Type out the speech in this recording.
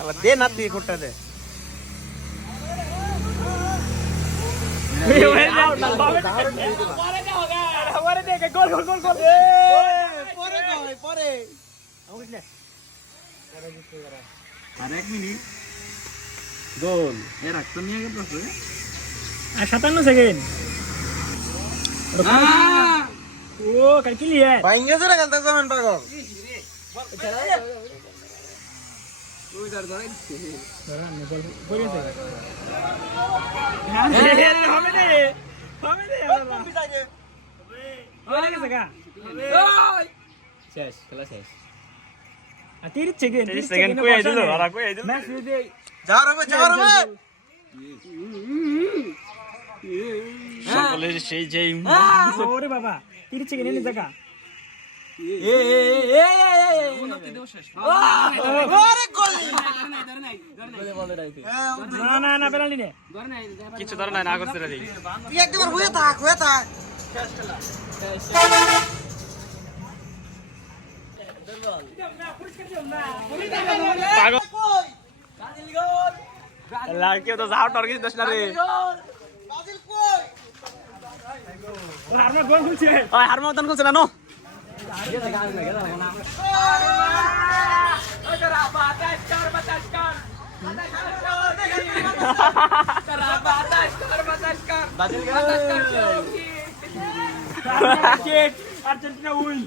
আবার দে না তুই কোটটা দে গোল এ রাখতো নিয়ে গেল 57 সেকেন্ড ও কালকিলি বাইঙ্গে জোরে খেলতে যাবেন পাগল শেষ খেলা শেষ 30 সেকেন্ড কই আইলো আর কই আইলো ম্যাচ দিতে যাও রে সকলের সেই যেই ওরে বাবা 30 সেকেন্ড এনে জায়গা না পেনাল্টি নে কিছু ধরে নাই না করতে রে একবার হয়ে থাক লাড়কে তো যাও টার্গেট দছ না রে হারমা গোল খুলছে ওই হারমা দান খুলছে না নো আর্জেন্টিনা উইন